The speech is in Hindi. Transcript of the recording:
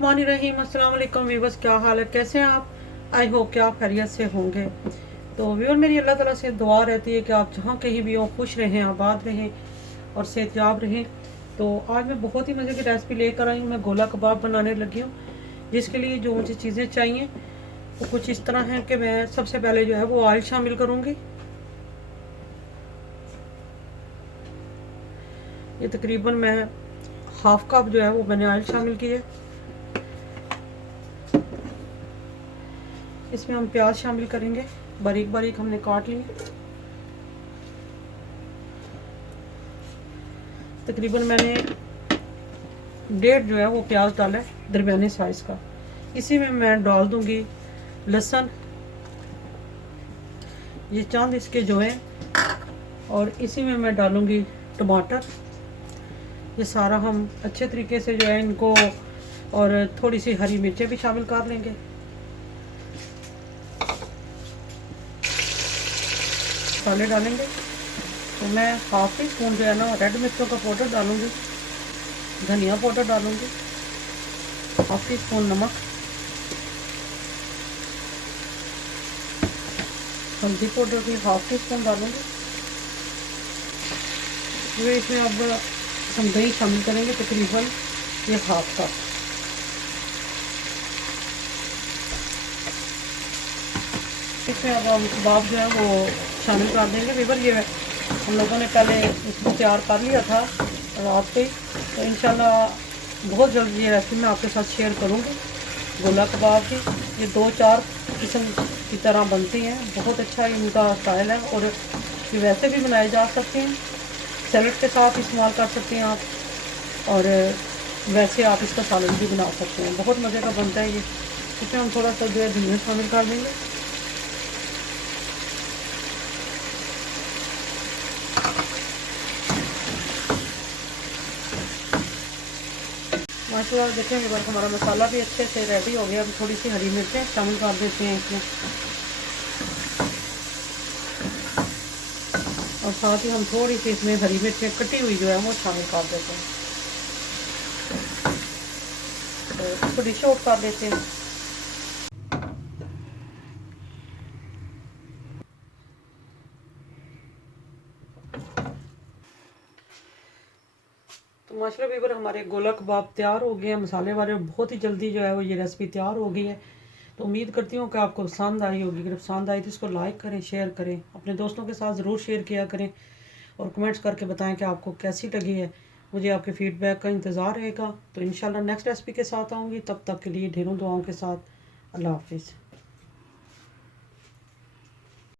बिस्मिल्लाहिर्रहमानिर्रहीम। अस्सलाम वालेकुम व्यूअर्स, क्या हाल है, कैसे हैं आप? आई होप कि आप खैरियत से होंगे। तो व्यूअर, मेरी अल्लाह ताला से दुआ रहती है कि आप जहाँ कहीं भी हो खुश रहें, आबाद रहें और सेहतयाब रहें। तो आज मैं बहुत ही मज़े की रेसिपी लेकर आई हूँ। मैं गोला कबाब बनाने लगी हूँ, जिसके लिए जो मुझे चीज़ें चाहिए वो कुछ इस तरह हैं कि मैं सबसे पहले जो है वो ऑयल शामिल करूँगी। ये तकरीबन मैं हाफ कप जो है वो मैंने ऑयल शामिल की है। इसमें हम प्याज शामिल करेंगे, बारीक बारीक हमने काट लिए। तकरीबन मैंने 1.5 जो है वो प्याज डाला है, दरमियाने साइज़ का। इसी में मैं डाल दूंगी लहसुन, ये चंद इसके जो है, और इसी में मैं डालूंगी टमाटर। ये सारा हम अच्छे तरीके से जो है इनको, और थोड़ी सी हरी मिर्चें भी शामिल कर लेंगे। मसाले डालेंगे तो मैं हाफ टी स्पून जो है ना रेड मिर्चों का पाउडर डालूंगी, धनिया पाउडर डालूंगी, हाफ टी स्पून नमक, हल्दी पाउडर भी हाफ टी स्पून डालूंगी। फिर इसमें अब हम दही शामिल करेंगे, तकरीबन ये हाफ कप। इसमें अब हम कबाब जो है वो शामिल कर देंगे। वीवर, ये हम लोगों ने पहले इसको तैयार कर लिया था रात पे, तो इंशाल्लाह बहुत जल्द ये रेसिपी मैं आपके साथ शेयर करूँगी। गोला कबाब की ये 2-4 किस्म की तरह बनती हैं, बहुत अच्छा इनका स्टाइल है। और ये वैसे भी बनाए जा सकते हैं, सैलड के साथ इस्तेमाल कर सकते हैं आप, और वैसे आप इसका सालन भी बना सकते हैं, बहुत मज़े का बनता है ये। इसमें हम थोड़ा सा जो है धनिया शामिल कर देंगे। माशाल्लाह देखें वीवर, हमारा मसाला भी अच्छे से रेडी हो गया। अब थोड़ी सी हरी मिर्चें शामिल कर देते हैं इसमें, और साथ ही हम थोड़ी सी इसमें हरी मिर्चें कटी हुई जो है वो शामिल कर देते हैं। तो इसको डिश आउट कर देते हैं। तो माशाल्लाह वीवर, हमारे गोला कबाब तैयार हो गए हैं मसाले वाले। बहुत ही जल्दी जो है वो ये रेसिपी तैयार हो गई है। तो उम्मीद करती हूँ कि आपको पसंद आई होगी। अगर पसंद आई तो इसको लाइक करें, शेयर करें, अपने दोस्तों के साथ ज़रूर शेयर किया करें, और कमेंट्स करके बताएं कि आपको कैसी लगी है। मुझे आपके फीडबैक का इंतज़ार रहेगा। तो इंशाल्लाह नेक्स्ट रेसिपी के साथ आऊँगी, तब तक के लिए ढेरों दुआओं के साथ। अल्लाह हाफिज़।